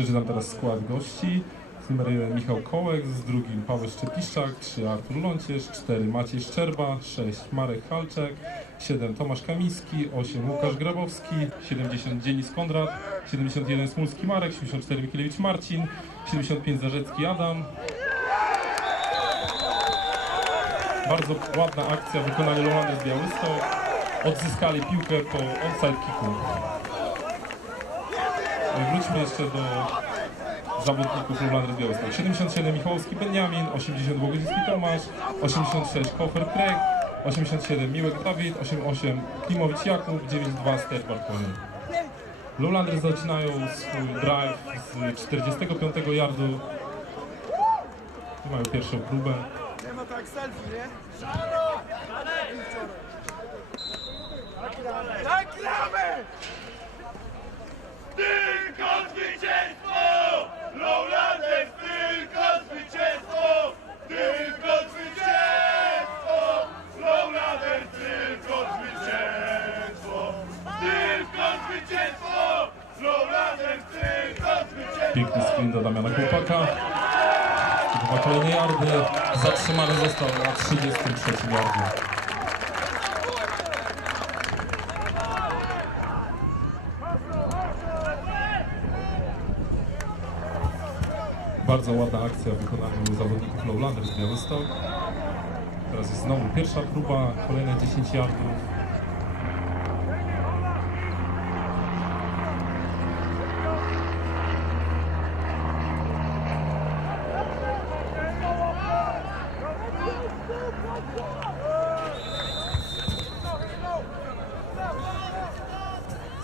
Przeczytam teraz skład gości. Z numerem 1 Michał Kołek, z drugim Paweł Szczepiszczak, 3 Artur Lącierz, 4 Maciej Szczerba, 6 Marek Halczek, 7 Tomasz Kamiński, 8 Łukasz Grabowski, 70 Dzienis Konrad, 71 Smulski Marek, 74 Mikielewicz Marcin, 75 Zarzecki Adam. Bardzo ładna akcja w wykonaniu Rolanders Białystok. Odzyskali piłkę po onside kicku. Wróćmy jeszcze do zawodników Rolanders Białystok. 77 Michałowski Beniamin, 80 Bogodziński Tomasz, 86 Kofer Krek, 87 Miłek Dawid, 88 Klimowicz Jakub, 92 Ster Bartłomiej. Lowlanders zaczynają swój drive z 45 yardu. Mają pierwszą próbę. Nie ma tak selfie, nie? Nagramy! Tylko zwycięstwo! Tylko zwycięstwo! Tylko zwycięstwo! Tylko zwycięstwo! Tylko zwycięstwo! Tylko! Piękny screen do Damiana Chłopaka. Dwa kolejne yardy. Zatrzymany został na 33 yardzie. Bardzo ładna akcja w wykonaniu zawodników Lowlanders z Białystok. Teraz jest znowu pierwsza próba, kolejne 10 yardów.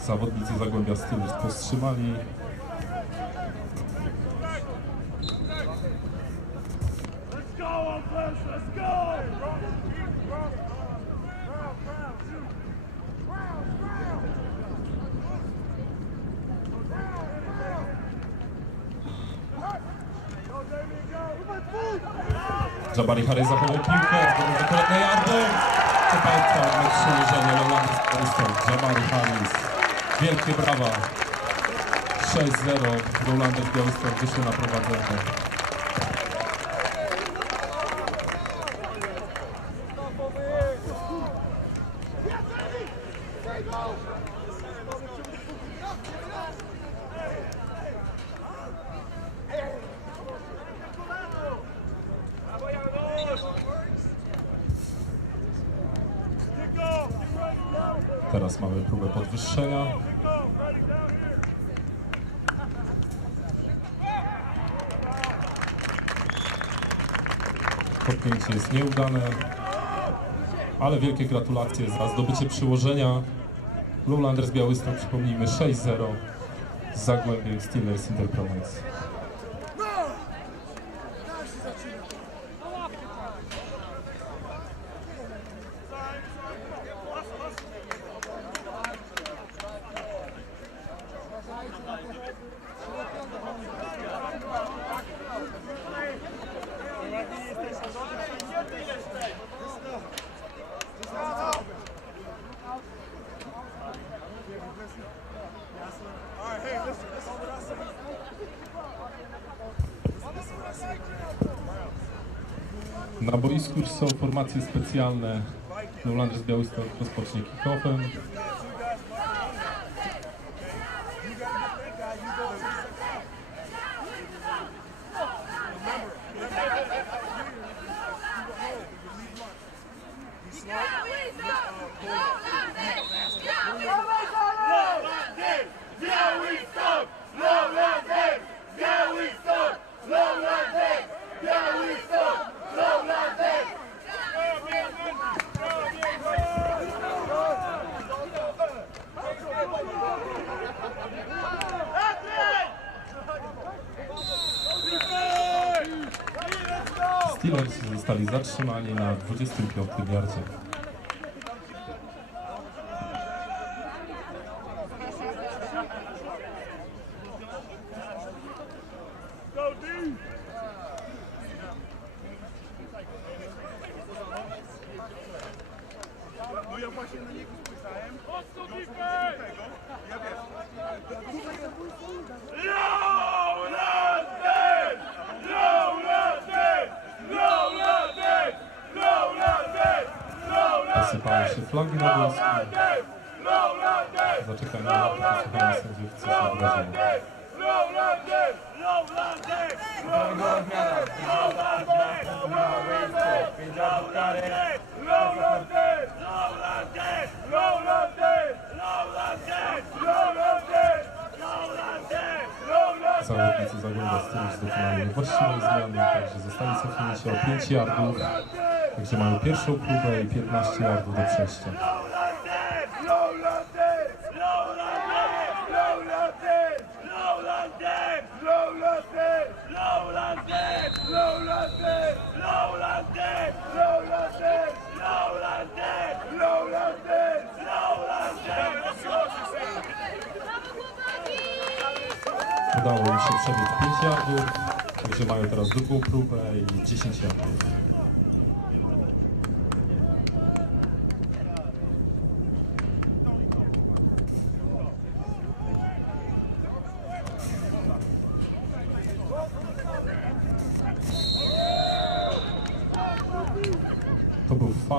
Zawodnicy Zagłębia Stylus powstrzymali. Jabari Harry zachował piłkę, zdobył kolejne yardy. Co Państwa, mecz przymierzenia Lowlanders Białystok. Jabari Harris. Wielkie brawa. 6-0. Lowlanders Białystok wyszły na prowadzenie. Teraz mamy próbę podwyższenia. Kopnięcie jest nieudane, ale wielkie gratulacje za zdobycie przyłożenia. Lowlanders Białystok, przypomnijmy, 6-0 z Zagłębiem Steelers Enterprise. Na boisku już są formacje specjalne. Lowlanders Białystok rozpocznie kick-offem. Lowlanders! Białystok! Lowlanders! Białystok! Lowlanders! Białystok! Lowlanders! Steelers zostali zatrzymani na 25 yardzie. trzy flagi na włosku. Zaczekamy na posłuchanie sędziów, co się wydarzyło. Zawodnicy zagląda z tym, że dokonali właściwej zmiany, także zostali cofnięci o 5 yardów. Także mają pierwszą próbę i 15 yardów do przejścia. Udało im się przebić 5 yardów, także mają teraz drugą próbę i 10 yardów.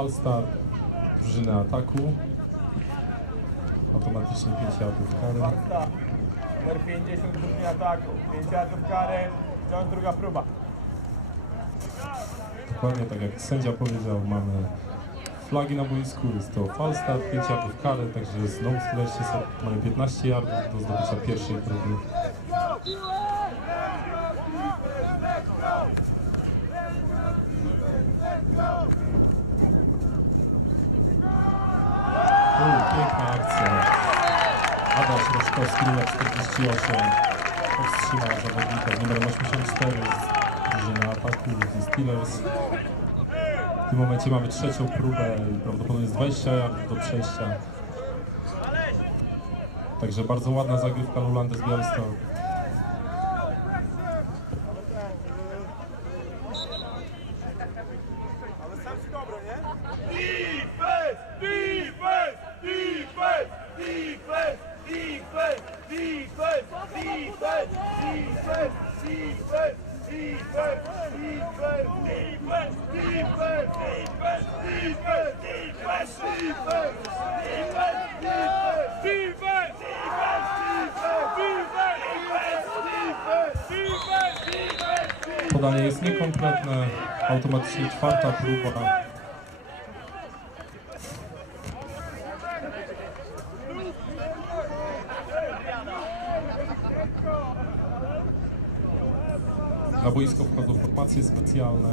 Był falstart drużyny ataku. Automatycznie 5 yardów kary. Numer 50 drużyny ataku. 5 yardów kary. Wciąż druga próba. Dokładnie tak jak sędzia powiedział, mamy flagi na boisku, jest to falstart, 5 yardów kary, także znowu są- mają 15 yardów do zdobycia pierwszej próby. Roszkowski, numer 48, powstrzymał zawodnika z numerem 84 z drużyny ataku ze Steelers. W tym momencie mamy trzecią próbę prawdopodobnie jest 20 yardów do przejścia. Także bardzo ładna zagrywka Lulandy z Białystok. Ale sam się dobro, nie? Defense! Defense! Defense! Defense! Podanie jest niekompletne, automatycznie czwarta próba. Na boisko wchodzą formacje specjalne.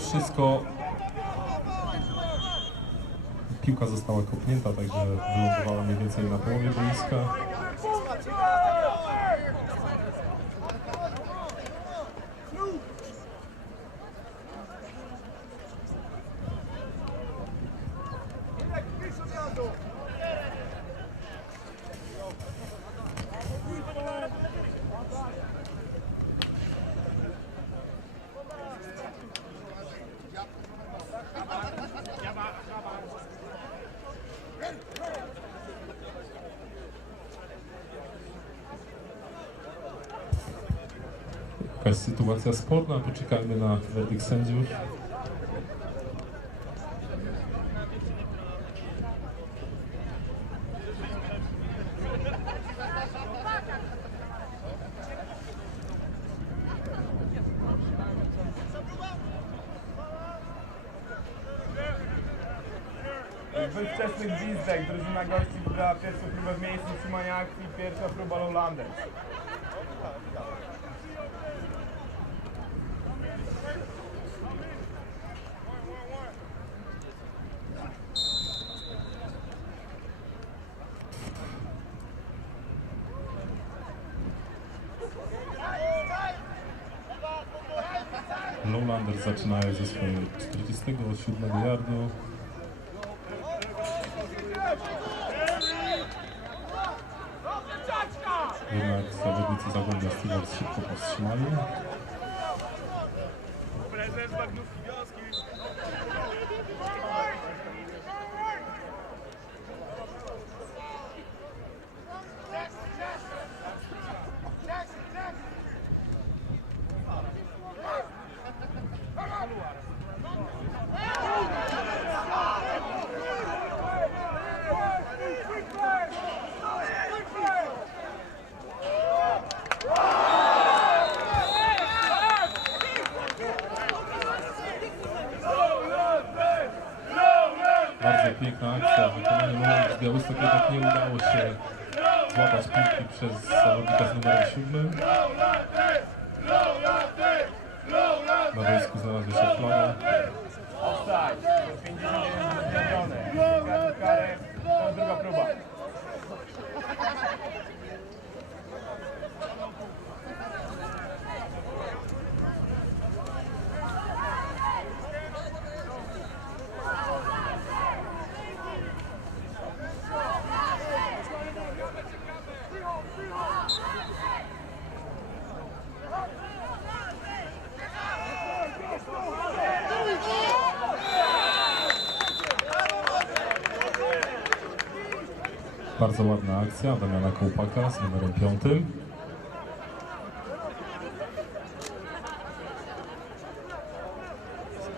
Wszystko piłka została kopnięta, także wylądowała mniej więcej na połowie boiska. Jakaś sytuacja sporna, poczekajmy na werdykt sędziów. Zbyt wczesny gwizdek. Drużyna gości wybrała pierwszą próbę w miejscu trzymania akcji. Pierwsza próba Lowlanders. Lowlanders zaczynają ze swojego 47 yardu. Jednak zawodnicy Zagłębia Steelers szybko powstrzymali. Prezes Magnówki Wioski. Lowlanders! Lowlanders! Bardzo piękna akcja w wykonaniu Lowlanders Białystok, jednak nie udało się złapać piłki przez zawodnika z numerem 7. Lowlanders! Lowlanders! Lowlanders! Na boisku znalazła się flaga. Bardzo ładna akcja Damiana Kołpaka z numerem 5.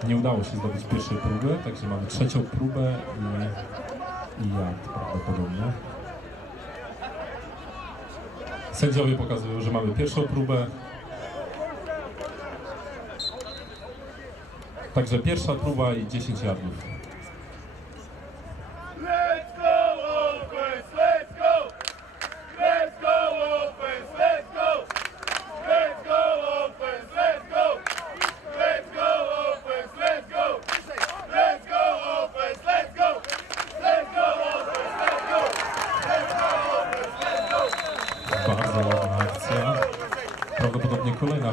Nie udało się zdobyć pierwszej próby, także mamy trzecią próbę i, i jad prawdopodobnie. Sędziowie pokazują, że mamy pierwszą próbę. Także pierwsza próba i 10 yardów.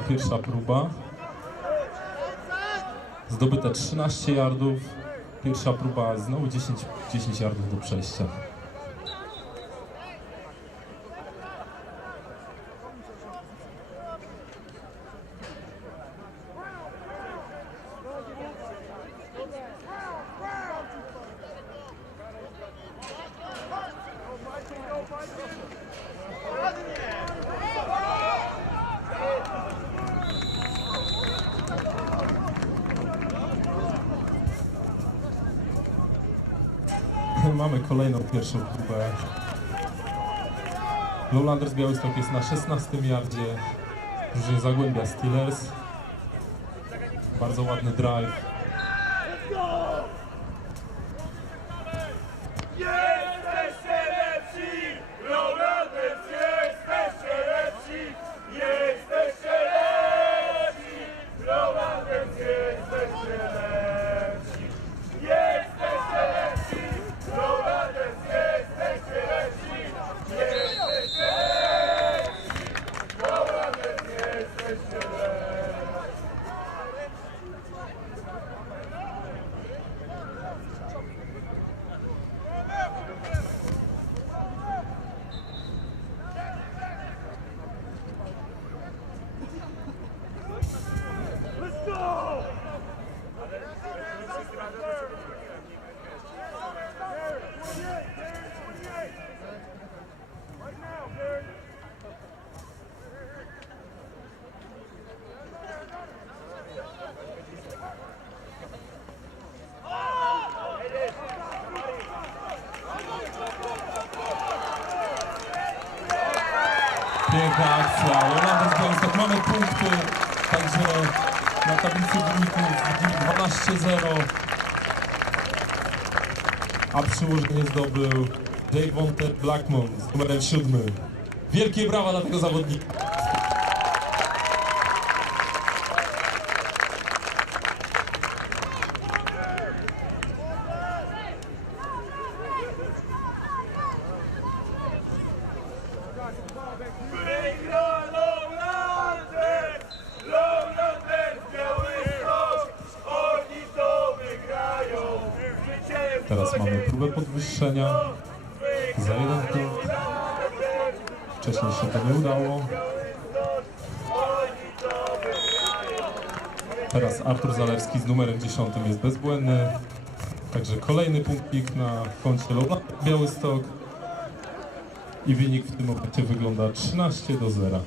Pierwsza próba. Zdobyte 13 yardów. Pierwsza próba znowu 10, 10 yardów do przejścia. Mamy kolejną pierwszą próbę. Lowlanders Białystok jest na 16 yardzie. Drużynie Zagłębia Steelers. Bardzo ładny drive. Mamy punkty. Także na tablicy wyników 12-0. A przyłożenie zdobył Davonte Blackmon z numerem 7. Wielkie brawa dla tego zawodnika. Wygra Lowlanders! Lowlanders Białystok! Teraz mamy próbę podwyższenia za jeden punkt. Wcześniej się to nie udało. Teraz Artur Zalewski z numerem 10 jest bezbłędny. Także kolejny punkcik na koncie Lola Białystok. I wynik w tym momencie wygląda 13 do 0.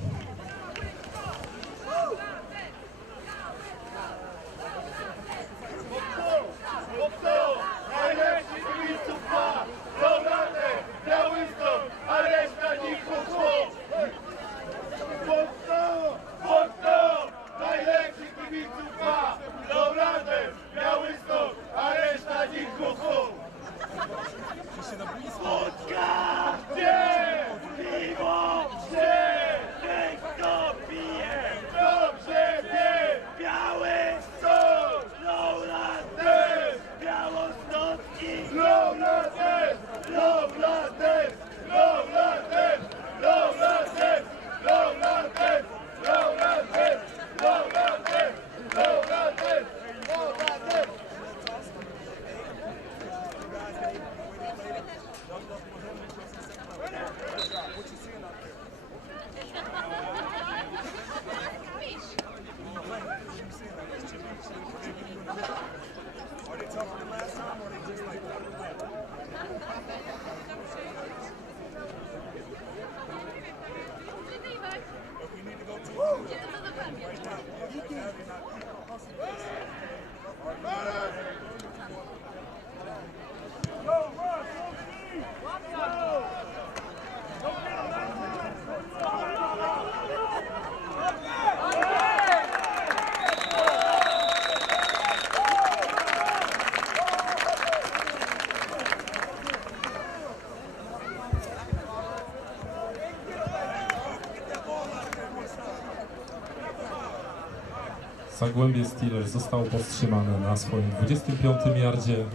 Zagłębie Steelers zostało powstrzymane na swoim 25 yardzie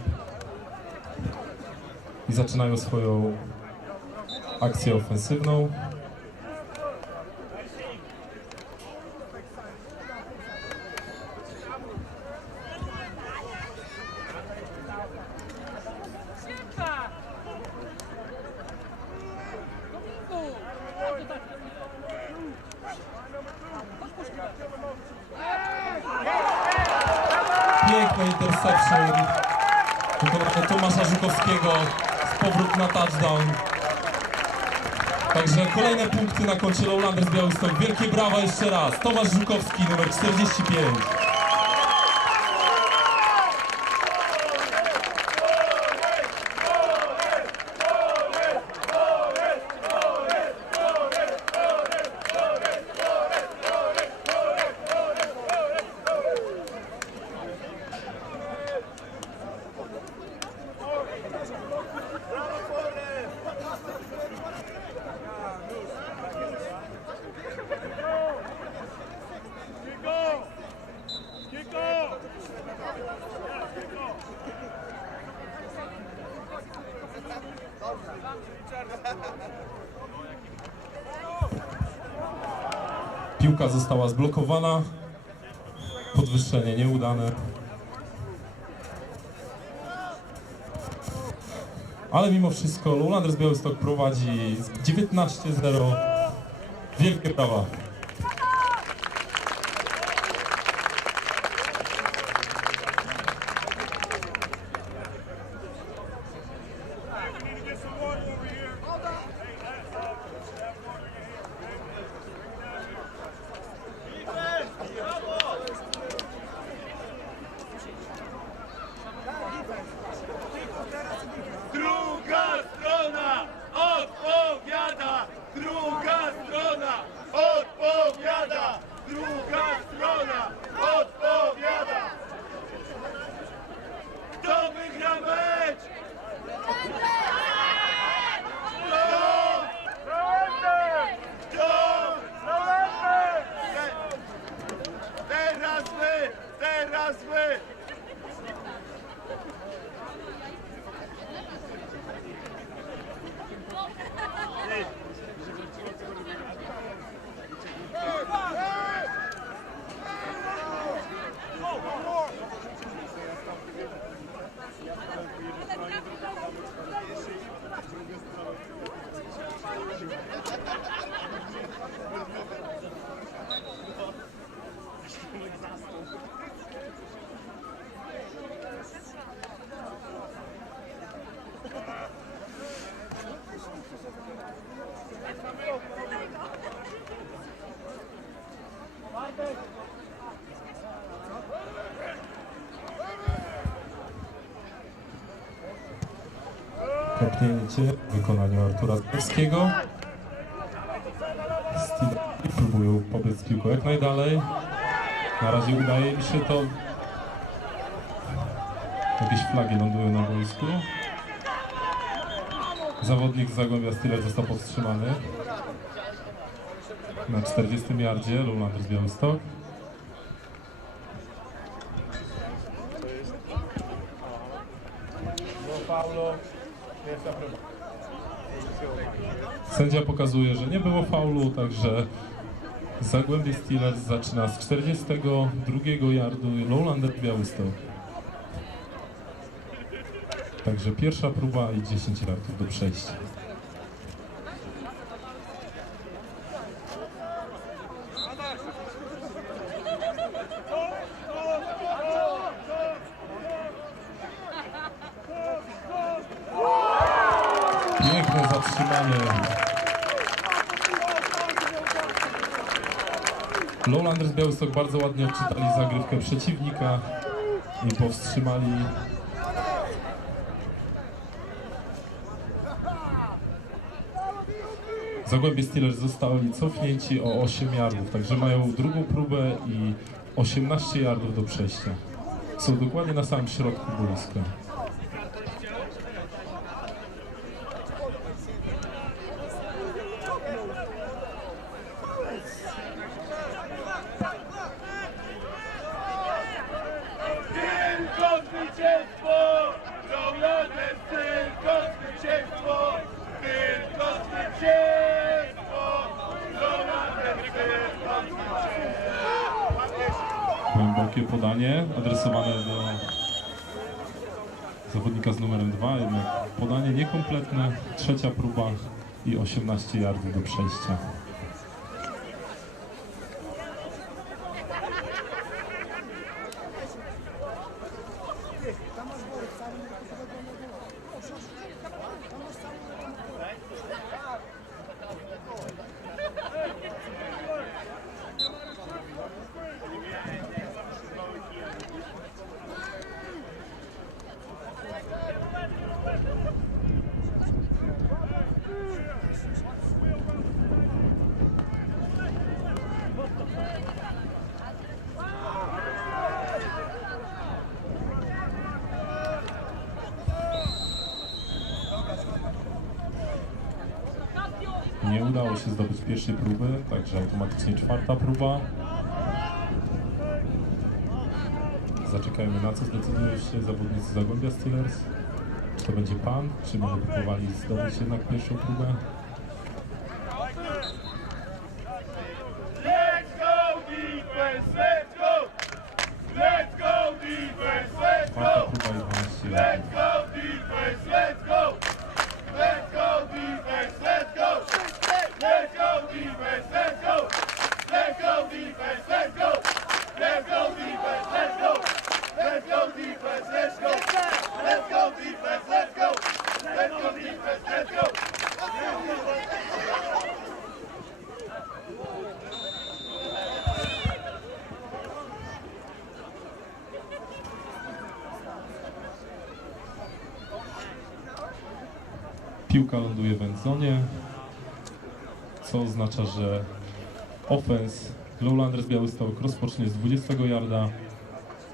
i zaczynają swoją akcję ofensywną. Piękny interception wykonany Tomasza Żukowskiego z powrót na touchdown. Także kolejne punkty na koncie Lowlanders Białystok. Wielkie brawa jeszcze raz. Tomasz Żukowski, numer 45. Piłka została zblokowana. Podwyższenie nieudane. Ale mimo wszystko Lowlanders Białystok prowadzi z 19-0. Wielkie brawa. Razve! Kopnięcie w wykonaniu Artura Zdrowskiego. Steve próbują pobiec piłką jak najdalej. Na razie udaje mi się to. Jakieś flagi lądują na boisku. Zawodnik z Zagłębia Steelers został powstrzymany. Na 40 yardzie Lowlander z Białystok. Do faulu. Pierwsza próba. Sędzia pokazuje, że nie było faulu, także Zagłębie Steelers zaczyna z 42 yardu Lowlander Białystok. Także pierwsza próba i 10 yardów do przejścia. Piękne zatrzymanie. Lowlanders Białystok bardzo ładnie odczytali zagrywkę przeciwnika i powstrzymali Zagłębie Steelers zostali cofnięci o 8 yardów, także mają drugą próbę i 18 yardów do przejścia. Są dokładnie na samym środku boiska. Tylko zwycięstwo! Tylko zwycięstwo! Tylko zwycięstwo! Tylko zwycięstwo! Głębokie podanie adresowane do zawodnika z numerem 2, jednak podanie niekompletne, trzecia próba i 18 yardów do przejścia. Nie udało się zdobyć pierwszej próby, także automatycznie czwarta próba. Zaczekajmy na co zdecydują się zawodnicy Zagłębia Steelers. To będzie pan, czy będą próbowali zdobyć jednak pierwszą próbę? Piłka ląduje w endzonie, co oznacza, że offense Lowlanders Białystok rozpocznie z 20 yarda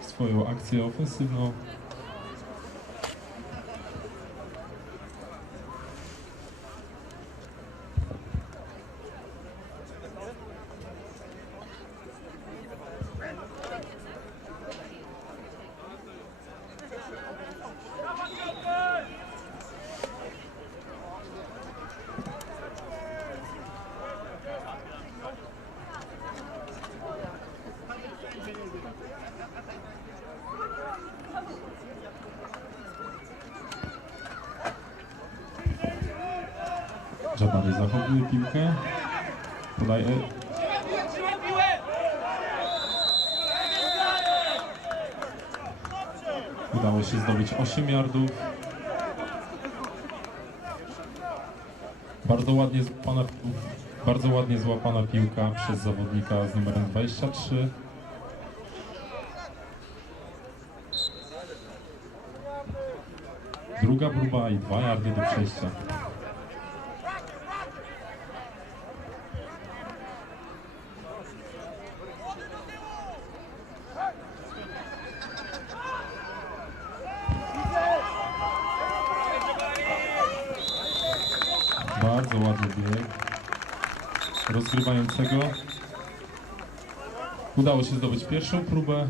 swoją akcję ofensywną. Żabary zachowuje piłkę. Podaje. Udało się zdobyć 8 yardów. Bardzo ładnie złapana, bardzo ładnie złapana piłka przez zawodnika z numerem 23. Druga próba i dwa yardy do przejścia. Bardzo ładny bieg rozgrywającego. Udało się zdobyć pierwszą próbę.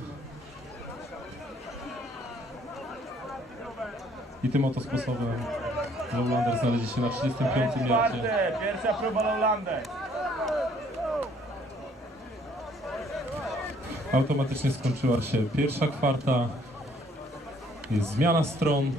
I tym oto sposobem Lowlander znaleźli się na 35 yardzie. Czwarte, pierwsza próba Lowlander. Automatycznie skończyła się pierwsza kwarta. Jest zmiana stron.